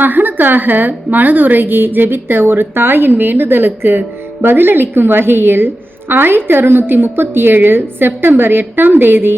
மகனுக்காக மனதுருகி ஜெபித்த ஒரு தாயின் வேண்டுதலுக்கு பதிலளிக்கும் வகையில் ஆயிரத்தி அறுநூற்றி முப்பத்தி ஏழு செப்டம்பர் எட்டாம் தேதி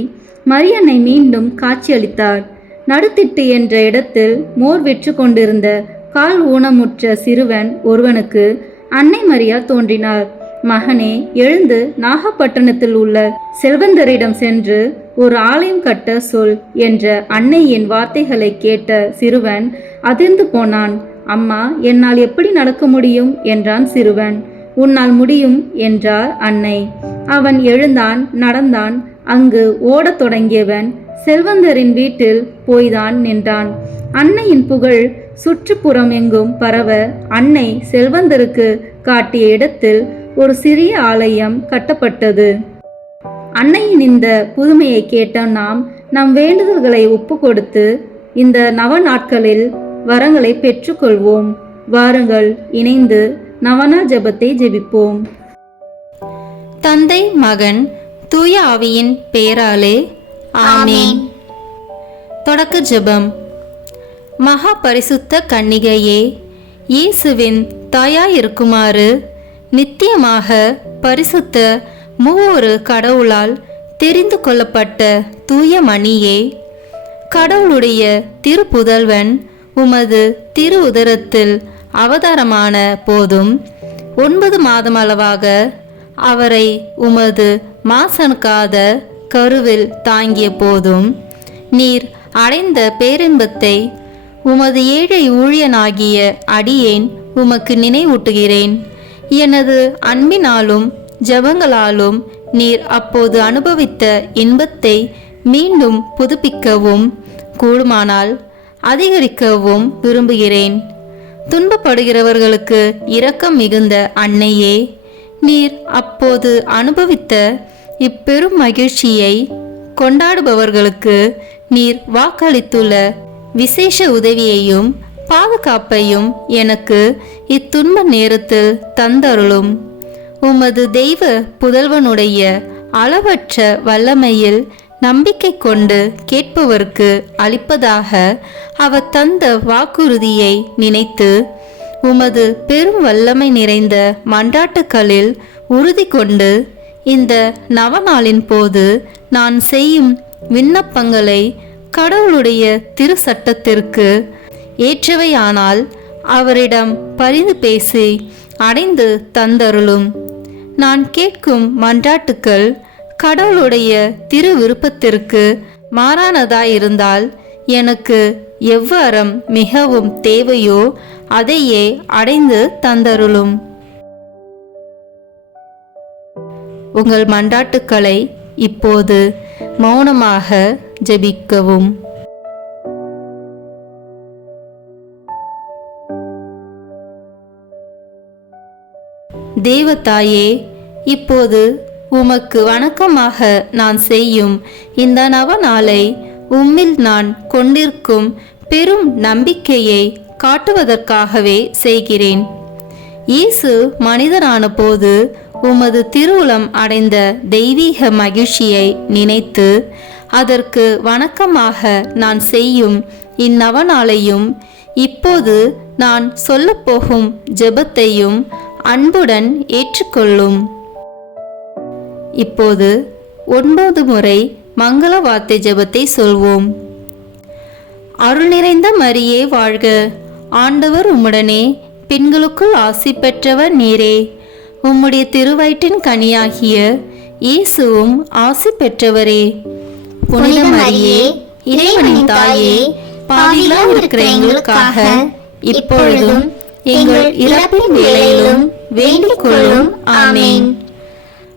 மரியன்னை மீண்டும் காட்சியளித்தார். நடுத்திட்டு என்ற இடத்தில் மோர் விற்று கொண்டிருந்த கால் ஊனமுற்ற சிறுவன் ஒருவனுக்கு அன்னை மரியா தோன்றினார். மகனே எழுந்து நாகப்பட்டினத்தில் உள்ள செல்வந்தரிடம் சென்று ஒரு ஆலயம் கட்ட சொல் என்ற அன்னையின் வார்த்தைகளை கேட்ட சிறுவன் அதிர்ந்து போனான். அம்மா என்னால் எப்படி நடக்க முடியும்? என்றான் சிறுவன். உன்னால் முடியும் என்றார் அன்னை. அவன் எழுந்தான் நடந்தான். அங்கு ஓடத் தொடங்கியவன் செல்வந்தரின் வீட்டில் போய்தான் நின்றான். அன்னையின் புகழ் சுற்றுப்புறம் எங்கும் பரவ அன்னை செல்வந்தருக்கு காட்டிய இடத்தில் ஒரு சிறிய ஆலயம் கட்டப்பட்டது. அன்னையின் இந்த புதுமையை கேட்ட நாம் நம் வேண்டுதல்களை ஒப்பு கொடுத்து இந்த நவ நாட்களில் வரங்களை பெற்றுக்கொள்வோம். வாருங்கள் இணைந்து நவநாள் ஜெபத்தை ஜெபிப்போம். தந்தை மகன் தூய ஆவியின் பெயராலே ஆமென். தொடக்க ஜெபம். மகா பரிசுத்த கன்னிகையே இயேசுவின் தாயாயிருக்குமாறு நித்தியமாக பரிசுத்த மூவொரு கடவுளால் தெரிந்து கொள்ளப்பட்ட தூய மணியே கடவுளுடைய திருப்புதல்வன் உமது திரு உதரத்தில் அவதாரமான போதும். ஒன்பது மாதமளவாக அவரை உமது மாசனுக்காத கருவில் தாங்கிய போதும். நீர் அடைந்த பேரின்பத்தை உமது ஏழை ஊழியனாகிய அடியேன் உமக்கு நினைவூட்டுகிறேன். எனது அன்பினாலும் ஜெபங்களாலும் நீர் அப்போது அனுபவித்த இன்பத்தை மீண்டும் புதுப்பிக்கவும் கூடுமானால் அதிகரிக்கவும் விரும்புகிறேன். துன்பப்படுகிறவர்களுக்கு இரக்கம் மிகுந்த அன்னையே நீர் அப்போது அனுபவித்த இப்பெரும் மகிழ்ச்சியை கொண்டாடுபவர்களுக்கு நீர் வாக்களித்துள்ள விசேஷ உதவியையும் பாதுகாப்பையும் எனக்கு இத்துன்ப நேரத்தில் தந்தருளும். உமது தெய்வ புதல்வனுடைய அளவற்ற வல்லமையில் நம்பிக்கை கொண்டு கேட்பவருக்கு அளிப்பதாக அவர் தந்த வாக்குறுதியை நினைத்து உமது பெரும் வல்லமை நிறைந்த மன்றாட்டுக்களில் உறுதி கொண்டு இந்த நவநாளின் போது நான் செய்யும் விண்ணப்பங்களை கடவுளுடைய திரு சட்டத்திற்கு ஏற்றவையானால் அவரிடம் பரிந்து பேசி அடைந்து தந்தருளும். நான் கேட்கும் மன்றாட்டுக்கள் கடவுளுடைய திரு விருப்பத்திற்கு மாறானதாயிருந்தால் எனக்கு எவ்வரம் மிகவும் தேவையோ அதையே அடைந்து தந்தருளும். உங்கள் மண்டாட்டுக்களை இப்போது மௌனமாக ஜெபிக்கவும். தேவதாயே இப்போது உமக்கு வணக்கமாக நான் செய்யும் இந்த நவநாளை உம்மில் நான் கொண்டிருக்கும் பெரும் நம்பிக்கையை காட்டுவதற்காகவே செய்கிறேன். இயேசு மனிதனான போது உமது திருவுளம் அடைந்த தெய்வீக மகிழ்ச்சியை நினைத்து அதற்கு வணக்கமாக நான் செய்யும் இந்நவநாளையும் இப்போது நான் சொல்லப்போகும் ஜெபத்தையும் அன்புடன் ஏற்றுக்கொள்ளும். இப்போது ஒன்பது முறை மங்கள வார்த்தை ஜபத்தை சொல்வோம். அருள் நிறைந்த மரியே வாழ்க. ஆண்டவர் உம்முடனே பெண்களுக்குள் ஆசி பெற்றவர் நீரே. உம்முடைய திருவயிற்றின் கனியாகிய இயேசுவும் ஆசி பெற்றவரே. புனித மரியே இறைவனின் தாயே பாவிகளாய் இருக்கிற எங்களுக்காக இப்பொழுதும் எங்கள் இறப்பின் வேலையிலும் வேண்டிக் கொள்ளும். ஆமேன்.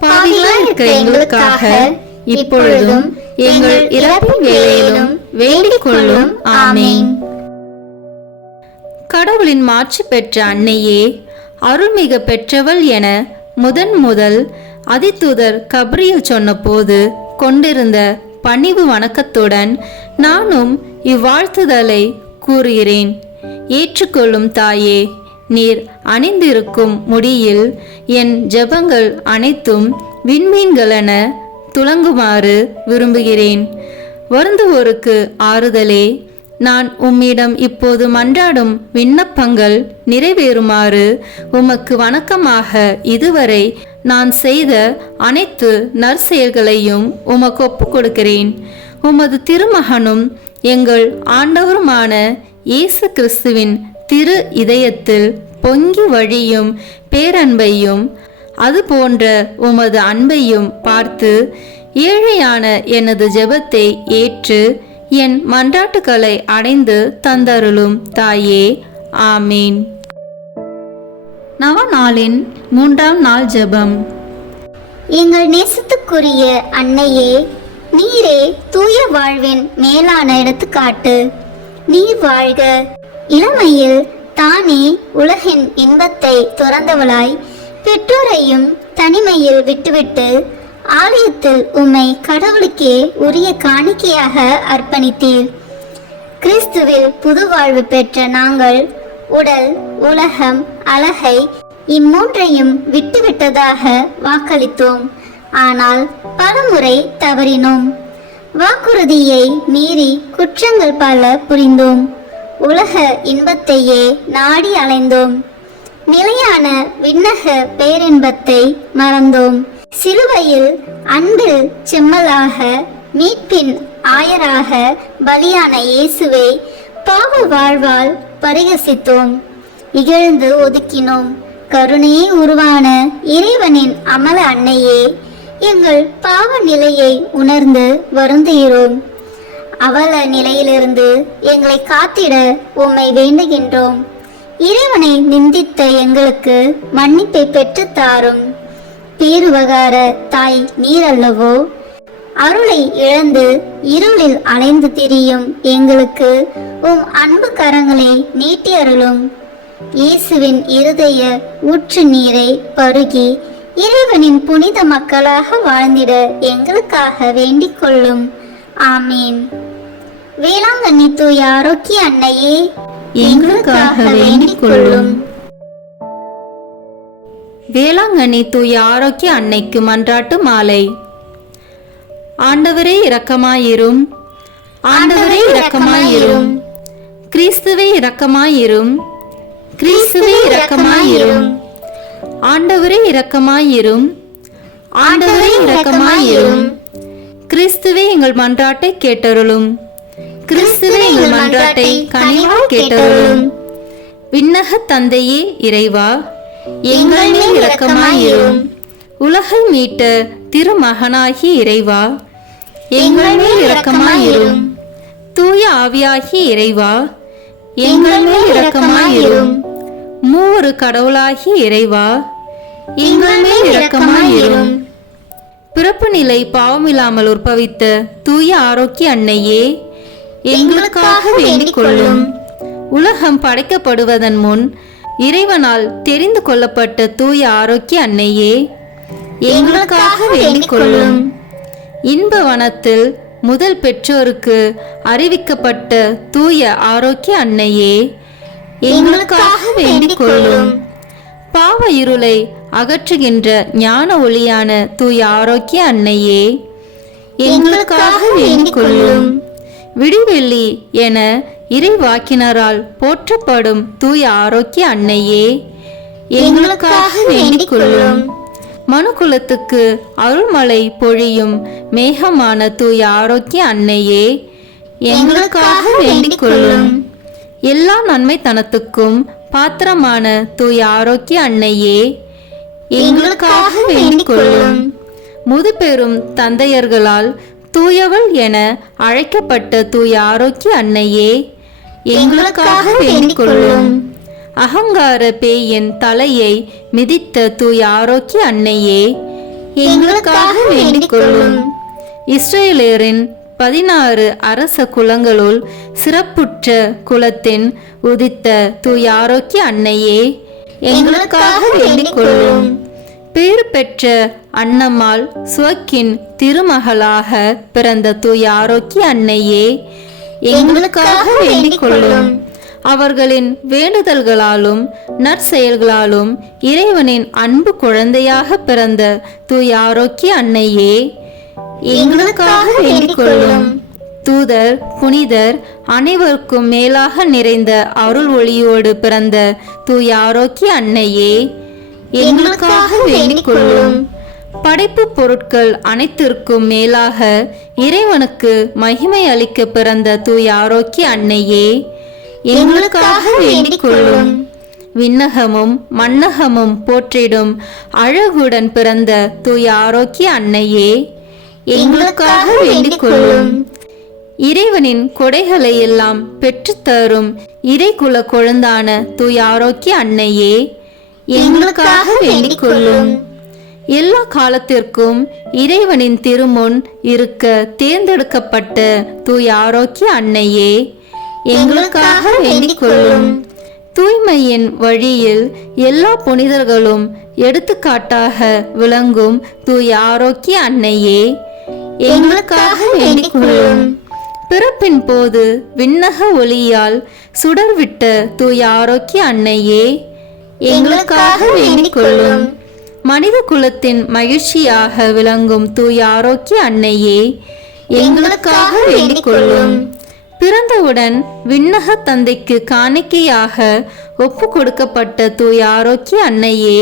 பாவிகளாய் இருக்கிற எங்களுக்காக இப்பொழுதும் எங்கள் இறப்பின் வேலையிலும் வேண்டிக் கொள்ளும் ஆமேன். கடவுளின் மாட்சி பெற்ற அன்னையே அருள்மிக பெற்றவள் என முதன் முதல் அதித்தூதர் கப்ரியல் சொன்னபோது கொண்டிருந்த பணிவு வணக்கத்துடன் நானும் இவ்வாழ்த்துதலை கூறுகிறேன். ஏற்றுக்கொள்ளும் தாயே நீர் அணிந்திருக்கும் முடியில் என் ஜெபங்கள் அனைத்தும் விண்மீன்களென துலங்குமாறு விரும்புகிறேன். வருந்துவோருக்கு ஆறுதலே. நான் உம்மிடம் இப்போது மன்றாடும் விண்ணப்பங்கள் நிறைவேறுமாறு உமக்கு வணக்கமாக இதுவரை நான் செய்த அனைத்து நற்செயல்களையும் உமக்கு ஒப்புக் கொடுக்கிறேன் உமது திருமகனும் எங்கள் ஆண்டவருமான இயேசு கிறிஸ்துவின் திரு இதயத்தில் பொங்கி வழியும் பேரன்பையும் அது போன்ற உமது அன்பையும் பார்த்து ஏழையான எனது ஜெபத்தை ஏற்று என் மன்றாட்டுகளை அடைந்து தந்தருளும் தாயே. ஆமீன். நவ நாளின் மூன்றாம் நாள் ஜெபம். எங்கள் நேசத்துக்குரிய அன்னையே நீரே தூய வாழ்வின் மேலான எடுத்துக்காட்டு. நீர் வாழ்க இளமையில் தானே உலகின் இன்பத்தை துறந்தவளாய் பெற்றோரையும் தனிமையில் விட்டுவிட்டு ஆலயத்தில் உம்மை கடவுளுக்கே உரிய காணிக்கையாக அர்ப்பணித்தீர். கிறிஸ்துவில் புது வாழ்வு பெற்ற நாங்கள் உடல் உலகம் அழகை இம்மூன்றையும் விட்டுவிட்டதாக வாக்களித்தோம். ஆனால் பலமுறை தவறினோம். வாக்குறுதியை மீறி குற்றங்கள் பல புரிந்தோம். உலக இன்பத்தையே நாடி அலைந்தோம். நிலையான விண்ணக பேரின்பத்தை மறந்தோம். சிலுவையில் அன்பில் செம்மலாக மீட்பின் ஆயராக பலியான இயேசுவை பாவ வாழ்வால் பரிகசித்தோம். இகழ்ந்து ஒதுக்கினோம். கருணையே உருவான இறைவனின் அமல அன்னையே எங்கள் பாவ நிலையை உணர்ந்து வருந்துகிறோம். அவல நிலையிலிருந்து எங்களை காத்திட உம்மை வேண்டுகின்றோம். இறைவனை நிந்தித்த எங்களுக்கு மன்னிப்பை பெற்றுத் தாரும். பேருவகார தாய் நீரல்லவோ அருளை இழந்து இருளில் அலைந்து திரியும் எங்களுக்கு உம் அன்பு கரங்களை நீட்டி அருளும். இயேசுவின் இருதய ஊற்று நீரை பருகி இறைவனின் புனித மக்களாக வாழ்ந்திட எங்களுக்காக வேண்டிக் கொள்ளும். ஆமீன். வேளாங்கண்ணி தூய ஆரோக்கிய அன்னையே எங்களுக்காக வேண்டிக் கொள்ளும் வேளாங்கண்ணி தூய ஆரோக்கிய அன்னைக்கு மன்றாட்டு மாலை. ஆண்டவரே இரக்கமாயிரும். ஆண்டவரே இரக்கமாயிரும். கிறிஸ்துவே இரக்கமாயிரும். கிறிஸ்துவே இரக்கமாயிரும். ஆண்டவரே இரக்கமாயிரும். ஆண்டவரே இரக்கமாயிரும். கிறிஸ்துவே எங்கள் மன்றாட்டை கேட்டருளும். கிறிஸ்துவே எங்கள் மன்றாட்டை கனிவாய் கேட்டருளும். விண்ணக தந்தையே இறைவா எங்கள் மேல் இரக்கமாயிரும். உலகை மீட்ட திருமகனாகி இறைவா எங்கள் மேல் இரக்கமாயிரும். தூய ஆவியாகி இறைவா எங்கள் மேல் இரக்கமாயிரும். மூவரு கடவுளாகி இறைவா எங்கள் மேல் இரக்கமாயிரும். பிறப்பு நிலை பாவமில்லாமல் உற்பவித்த தூய ஆரோக்கிய அன்னையே எங்களுக்காக வேண்டிக் கொள்ளும் உலகம் படைக்கப்படுவதன் முன் இறைவனால் தெரிந்து கொள்ளப்பட்ட தூய ஆரோக்கிய அன்னையே எங்களுக்காக வேண்டிக் கொள்ளும் இன்ப வனத்தில் முதல் பெற்றோருக்கு அறிவிக்கப்பட்ட தூய ஆரோக்கிய அன்னையே எங்களுக்காக வேண்டிக் கொள்ளும் பாவ இருளை அகற்றுகின்ற ஞான ஒளியான தூய ஆரோக்கிய அன்னையே எங்களுக்காக வேண்டிக் கொள்ளும் விடிவெள்ளி என இறைவாக்கினரால் போற்றப்படும் தூய ஆரோக்கிய அன்னையே எங்களுக்காக வேண்டிக் கொள்ளும் மனுக்குலத்துக்கு அருள்மழை பொழியும் மேகமான தூய ஆரோக்கிய அன்னையே எங்களுக்காக வேண்டிக் கொள்ளும் எல்லா நன்மைத்தனத்துக்கும் பாத்திரமான தூய ஆரோக்கிய அன்னையே எங்களுக்காக வேண்டிக் கொள்ளும் முதுபெரும் தந்தையர்களால் தூயவள் என அழைக்கப்பட்ட தூய ஆரோக்கிய அன்னையே எங்களுக்காக வேண்டிக் கொள்ளும் அகங்கார பேயின் தலையை மிதித்த தூய ஆரோக்கிய அன்னையே எங்களுக்காக வேண்டிக் கொள்ளும் இஸ்ரேலரின் பதினாறு அரச குலங்களுள் சிறப்புற்ற குலத்தின் உதித்த தூய ஆரோக்கிய அன்னையே எங்களுக்காக வேண்டிக் கொள்ளும் பேறு பெற்ற அன்னம்மாள் சுவக்கின் திருமகளாக பிறந்த தூய ஆரோக்கிய அன்னையே எங்களுக்காக வேண்டிக் கொள்ளும் அவர்களின் வேண்டுதல்களாலும் நற்செயல்களாலும் இறைவனின் அன்பு குழந்தையாக பிறந்த தூய ஆரோக்கிய அன்னையே எங்களுக்காக வேண்டிக் கொள்ளும் தூதர் புனிதர் அனைவருக்கும் மேலாக நிறைந்த அருள் ஒளியோடு பிறந்த தூய ஆரோக்கிய அன்னையே எங்களுக்காக வேண்டிக் கொள்ளும் படைப்பு பொருட்கள் அனைத்திற்கும் மேலாக இறைவனுக்கு மகிமை அளிக்க பிறந்த தூய ஆரோக்கிய அன்னையே எங்களுக்காக வேண்டிக் கொள்ளும் விண்ணகமும் மன்னகமும் போற்றிடும் அழகுடன் பிறந்த தூய ஆரோக்கிய அன்னையே எங்களுக்காக வேண்டிக் கொள்ளும் இறைவனின் கொடைகளை எல்லாம் பெற்றுத்தரும் இறைக்குல கொழுந்தான தூய ஆரோக்கிய அன்னையே எங்களுக்காக வேண்டிக் கொள்ளும் எல்லா காலத்திற்கும் இறைவனின் திருமுன் இருக்க தேர்ந்தெடுக்கப்பட்ட தூய ஆரோக்கிய அன்னையே எங்களுக்காக வேண்டிக் கொள்ளும் தூய்மையின் வழியில் எல்லா புனிதர்களும் எடுத்துக்காட்டாக விளங்கும் தூய ஆரோக்கிய அன்னையே எங்களுக்காக வேண்டிக் கொள்ளும் பிறப்பின் போது விண்ணக ஒளியால் சுடர்விட்ட தூய ஆரோக்கிய அன்னையே எங்களுக்காக வேண்டிக் கொள்ளும் மனித குலத்தின் மகிழ்ச்சியாக விளங்கும் தூய ஆரோக்கிய அன்னையே எங்களுக்காக வேண்டிக் கொள்ளும் பிறந்தவுடன் விண்ணக தந்தைக்கு காணிக்கையாக ஒப்பு கொடுக்கப்பட்ட தூய ஆரோக்கிய அன்னையே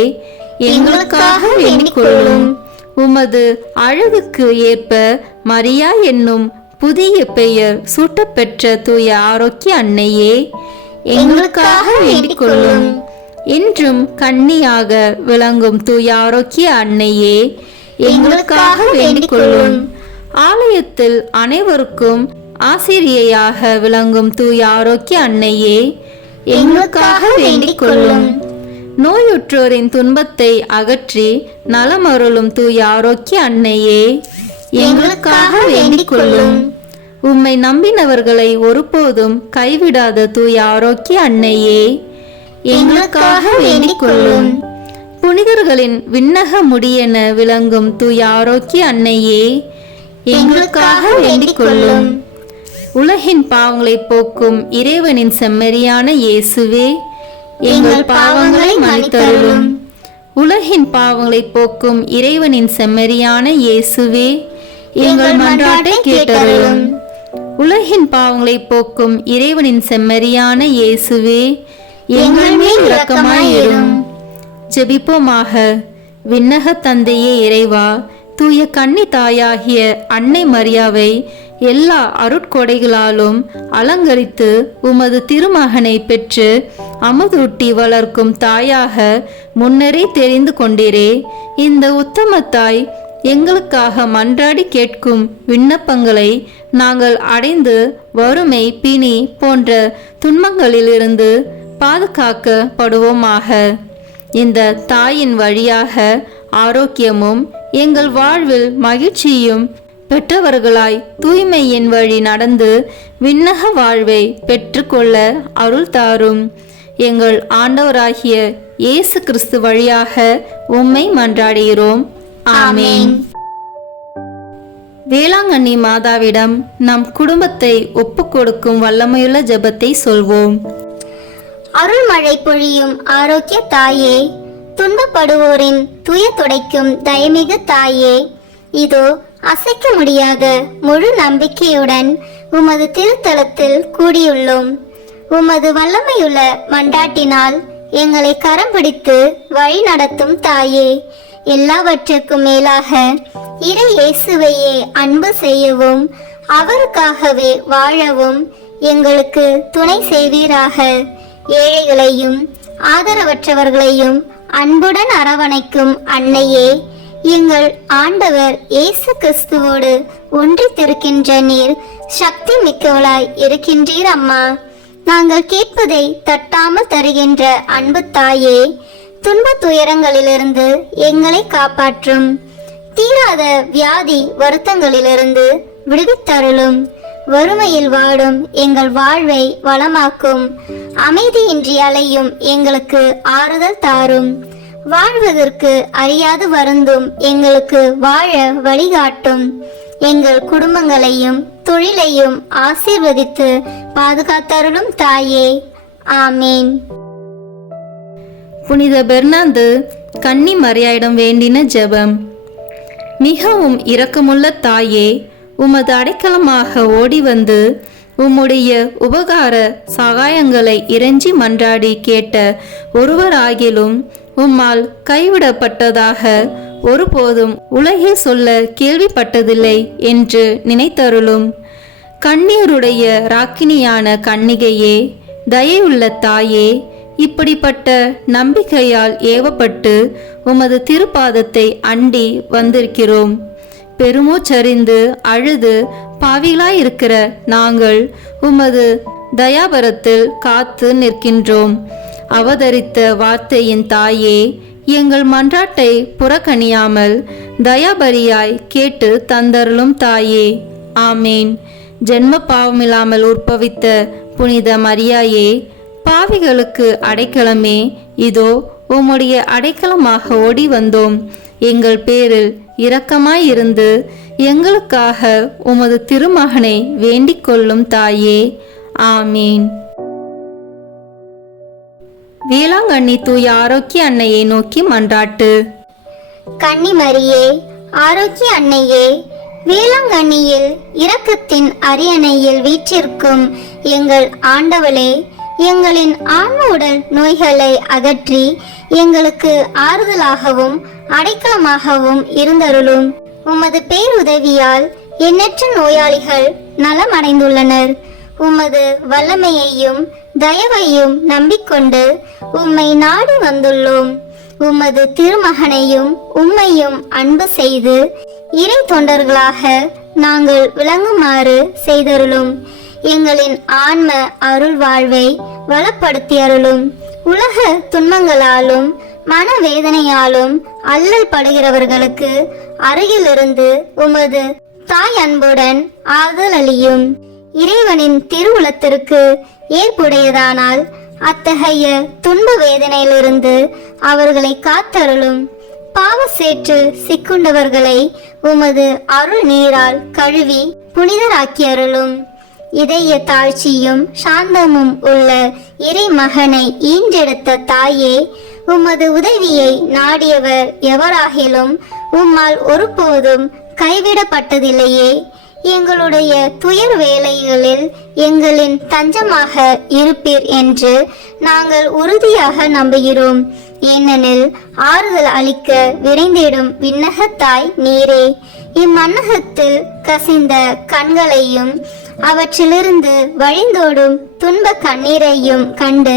எங்களுக்காக வேண்டிக் கொள்ளும் உமது அழகுக்கு ஏற்ப மரியா என்னும் புதிய பெயர் சூட்டப்பெற்ற தூய ஆரோக்கிய அன்னையே எங்களுக்காக வேண்டிக் கொள்ளும் என்றும் கன்னியாக விளங்கும் தூய ஆரோக்கிய அன்னையே எங்களுக்காக வேண்டிக் கொள்ளும் ஆலயத்தில் அனைவருக்கும் ஆசிரியையாக விளங்கும் தூய ஆரோக்கிய அன்னையே எங்களுக்காக வேண்டிக் கொள்ளும் நோயுற்றோரின் துன்பத்தை அகற்றி நலமருளும் தூய ஆரோக்கிய அன்னையே எங்களுக்காக வேண்டிக் கொள்ளும் உம்மை நம்பினவர்களை ஒருபோதும் கைவிடாத தூய ஆரோக்கிய அன்னையே. எங்களுக்காக வேண்டிக் கொள்ளும் புனிதர்களின் விண்ணக முடியென விளங்கும் தூய ஆரோக்கிய அன்னையே எங்களுக்காக வேண்டிக் கொள்ளும் உலகின் பாவங்களை போக்கும் இறைவனின் செம்மறியான இயேசுவே எங்கள் பாவங்களை மன்னித்தருளும். உலகின் பாவங்களை போக்கும் இறைவனின் செம்மறியான இயேசுவே எங்கள் மன்றாட்டை கேட்டருளும். உலகின் பாவங்களை போக்கும் இறைவனின் செம்மறியான இயேசுவே எங்கள் மேல் இரக்கமாயிரும். ஜெபிப்போமாக. விண்ணக தந்தையே இறைவா தூய கன்னி தாயாகிய அன்னை மரியாவை எல்லா அருட்கொடைகளாலும் அலங்கரித்து உமது திருமகனை பெற்று அமுதூட்டி வளர்க்கும் தாயாக முன்னரே தெரிந்து கொண்டீரே. இந்த உத்தம தாய் எங்களுக்காக மன்றாடி கேட்கும் விண்ணப்பங்களை நாங்கள் அடைந்து வறுமை பிணி போன்ற துன்பங்களிலிருந்து பாதுகாக்கப்படுவோமாக. இந்த தாயின் வழியாக ஆரோக்கியமும் எங்கள் வாழ்வில் மகிழ்ச்சியும் பெற்றவர்களாய் தூய்மையின் வழி நடந்து விண்ணக வாழ்வை பெற்றுக்கொள்ள அருள் தாரும். எங்கள் ஆண்டவராகிய இயேசு கிறிஸ்து வழியாக உம்மை மன்றாடுகிறோம். ஆமேன். வேளாங்கண்ணி மாதாவிடம் நம் குடும்பத்தை ஒப்புக்கொடுக்கும் வல்லமையுள்ள ஜெபத்தை சொல்வோம். அருள்மழை பொழியும் ஆரோக்கிய தாயே துன்பப்படுவோரின் துய துடைக்கும் தயமிகு தாயே இதோ அசைக்க முடியாத முழு நம்பிக்கையுடன் உமது திருத்தலத்தில் கூடியுள்ளோம். உமது வல்லமையுள்ள மண்டாட்டினால் எங்களை கரம் பிடித்து வழி நடத்தும் தாயே எல்லாவற்றுக்கும் மேலாக இறை இயேசுவையே அன்பு செய்யவும் அவருக்காகவே வாழவும் எங்களுக்கு துணை செய்வீராக. ஏழைகளையும் ஆதரவற்றவர்களையும் அன்புடன் அரவணைக்கும் அன்னையே எங்கள் ஆண்டவர் இயேசு கிறிஸ்துவோடு ஒன்றித்திருக்கின்ற நீர் சக்தி மிக்கவளாய் இருக்கின்றீர் அம்மா. நாங்கள் கேட்பதை தட்டாமல் தருகின்ற அன்பு தாயே துன்ப துயரங்களிலிருந்து எங்களை காப்பாற்றும். தீராத வியாதி வருத்தங்களிலிருந்து விடுவித்தருளும். வறுமையில் வாடும் எங்கள் வாழ்வை வளமாக்கும். அமைதியின்றி அலையும் எங்களுக்கு ஆறுதல் தாரும். வாழ்வதற்கு அறியாது வருந்தும் எங்களுக்கு வாழ வழிகாட்டும். எங்கள் குடும்பங்களையும் தொழிலையும் ஆசீர்வதித்து பாதுகாத்தருளும் தாயே. ஆமேன். புனித பெர்னாந்து கன்னி மரியாயிடம் வேண்டின ஜெபம். மிகவும் இரக்கமுள்ள தாயே உமது அடைக்கலமாக ஓடி வந்து உம்முடைய உபகார சகாயங்களை இறைஞ்சி மன்றாடி கேட்ட ஒருவராகிலும் உம்மால் கைவிடப்பட்டதாக ஒருபோதும் உலகில் சொல்ல கேள்விப்பட்டதில்லை என்று நினைத்தருளும். கண்ணீருடைய ராக்கினியான கன்னிகையே தயவுள்ள தாயே இப்படிப்பட்ட நம்பிக்கையால் ஏவப்பட்டு உமது திருப்பாதத்தை அண்டி வந்திருக்கிறோம். பெருமூச்சரிந்து அழுது பாவிகளாயிருக்கிற நாங்கள் உமது தயாபரத்தில் காத்து நிற்கின்றோம். அவதரித்த வார்த்தையின் தாயே எங்கள் மன்றாட்டை புறக்கணியாமல் தயாபரியாய் கேட்டு தந்தருளும் தாயே. ஆமேன். ஜென்ம பாவமில்லாமல் உற்பவித்த புனித மரியாயே பாவிகளுக்கு அடைக்கலமே. இதோ உம்முடைய அடைக்கலமாக ஓடி வந்தோம் எங்கள் பேரில் இரக்கமாயிருந்து எங்களுக்காக உமது திருமகனை வேண்டிக் கொள்ளும் தாயே. ஆமீன். வேளாங்கண்ணி தூய ஆரோக்கிய அன்னையை நோக்கி மன்றாட்டு. கன்னிமரியே ஆரோக்கிய அன்னையே வேளாங்கண்ணியில் இரக்கத்தின் அரியணையில் வீற்றிருக்கும் எங்கள் ஆண்டவளே எங்களின் ஆன்ம உடல் நோய்களை அகற்றி எங்களுக்கு ஆறுதலாகவும் அடைக்கலமாகவும் இருந்தருளும். உமது பேருதவியால் எண்ணற்ற நோயாளிகள் நலமடைந்துள்ளனர். உமது வல்லமையையும் தயவையும் நம்பிக்கொண்டு உம்மை நாடி வந்துள்ளோம். உமது திருமகனையும் உம்மையும் அன்பு செய்து இறை தொண்டர்களாக நாங்கள் விளங்குமாறு செய்தருளும். எங்களின் ஆன்ம அருள் வாழ்வை வளப்படுத்தி அருளும் உலக துன்பங்களாலும் மனவேதனையாலும் அல்லல் படுகிறவர்களுக்கு அருகிலிருந்து உமது தாய் அன்புடன் ஆறுதல் அளியும். இறைவனின் திருவுளத்திற்கு ஏற்புடையதானால் அத்தகைய துன்ப வேதனையிலிருந்து அவர்களை காத்தருளும். பாவ சேற்று சிக்குண்டவர்களை உமது அருள் நீரால் கழுவி புனிதராக்கி அருளும் இதய தாழ்ச்சியும் சாந்தமும் உள்ள இறை மகனை ஈன்றெடுத்த தாயே உமது உதவியை நாடியவர் எவராகிலும் உம்மால் ஒருபோதும் கைவிடப்பட்டதில்லையே. எங்களுடைய துயர் வேலைகளில் எங்களின் தஞ்சமாக இருப்பீர் என்று நாங்கள் உறுதியாக நம்புகிறோம். ஏனெனில் ஆறுதல் அளிக்க விரைந்திடும் விண்ணகத்தாய் நீரே. இம்மன்னகத்தில் கசிந்த கண்களையும் அவற்றிலிருந்து வழிந்தோடும் துன்ப கண்ணீரையும் கண்டு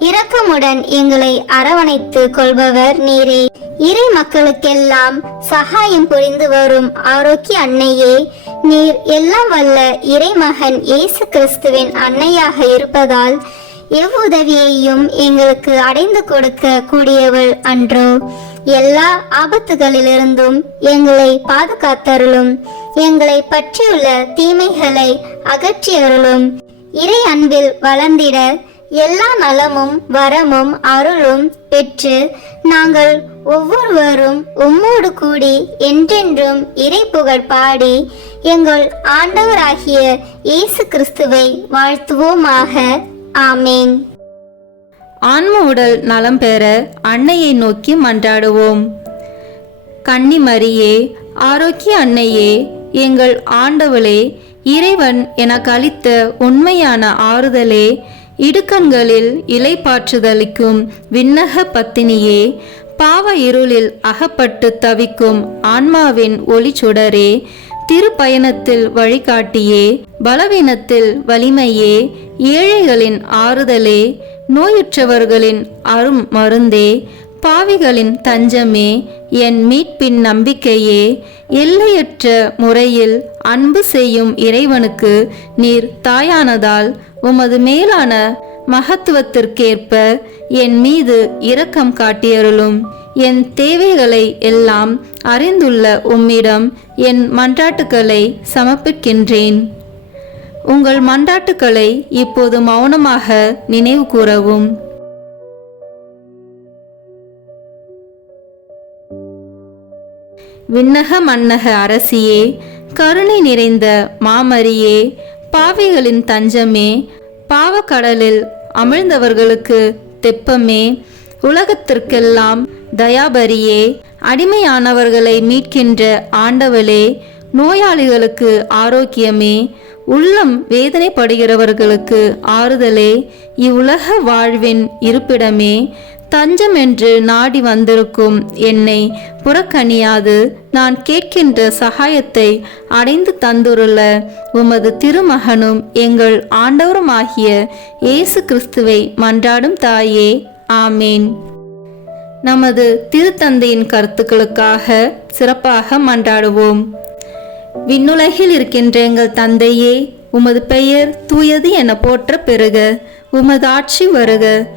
இரக்கமுடன் எங்களை அரவணைத்து கொள்பவர் நீரே. இறை மக்களுக்கெல்லாம் சகாயம் புரிந்து வரும் ஆரோக்கிய அன்னையே. நீர் எல்லாம் வல்ல இறைமகன் இயேசு கிறிஸ்துவின் அன்னையாக இருப்பதால் எவ்வுதவியையும் எங்களுக்கு அடைந்து கொடுக்க கூடியவள் அன்றோ. எல்லா ஆபத்துகளிலிருந்தும் எங்களை பாதுகாத்தருளும். எங்களை பற்றியுள்ள தீமைகளை அகற்றியருளும். இறை அன்பில் வளர்ந்திட எல்லா நலமும் வரமும் அருளும் பெற்று நாங்கள் ஒவ்வொருவரும் உம்மோடு கூடி என்றென்றும் இறை புகழ் பாடி எங்கள் ஆண்டவராகிய இயேசு கிறிஸ்துவை வாழ்த்துவோமாக. ஆமேன். ஆன்ம உடல் நலம் பெற அன்னையை நோக்கி மன்றாடுவோம். கன்னிமரியே ஆரோக்கிய அன்னையே எங்கள் ஆண்டவளே இறைவன் எனக்கு அளித்த உண்மையான ஆறுதலே இடுக்கண்களில் இலை பாற்றுதலிக்கும் விண்ணக பத்தினியே பாவ இருளில் அகப்பட்டு தவிக்கும் ஆன்மாவின் ஒளி சுடரே திருப்பயணத்தில் வழிகாட்டியே பலவீனத்தில் வலிமையே ஏழைகளின் ஆறுதலே நோயுற்றவர்களின் அரும் மருந்தே பாவிகளின் தஞ்சமே என் மீட்பின் நம்பிக்கையே எல்லையற்ற முறையில் அன்பு செய்யும் இறைவனுக்கு நீர் தாயானதால் உமது மேலான மகத்துவத்திற்கேற்ப என் மீது இரக்கம் காட்டியருளும். என் தேவைகளை எல்லாம் அறிந்துள்ள உம்மிடம் என் மன்றாட்டுக்களை சமர்ப்பிக்கின்றேன். உங்கள் மன்றாட்டுக்களை இப்போது மௌனமாக நினைவு கூறவும் விண்ணக மன்னக அரசியே கருணை நிறைந்த மாமரியே பாவிகளின் தஞ்சமே பாவக்கடலில் அமிழ்ந்தவர்களுக்கு தெப்பமே உலகத்திற்கெல்லாம் தயாபரியே அடிமையானவர்களை மீட்கின்ற ஆண்டவளே நோயாளிகளுக்கு ஆரோக்கியமே உள்ளம் வேதனைப்படுகிறவர்களுக்கு ஆறுதலே இவ்வுலக வாழ்வின் இருப்பிடமே தஞ்சம் என்று நாடி வந்திருக்கும் என்னை புறக்கணியாது. நான் கேட்கின்ற சகாயத்தை அடைந்து தந்துருள்ள உமது திருமகனும் எங்கள் ஆண்டவருமாகிய இயேசு கிறிஸ்துவை மன்றாடும் தாயே. ஆமேன். நமது திருத்தந்தையின் கருத்துக்களுக்காக சிறப்பாக மன்றாடுவோம். விண்ணுலகில் இருக்கின்ற எங்கள் தந்தையே உமது பெயர் தூயது என போற்ற பெறுக உமது ஆட்சி வருக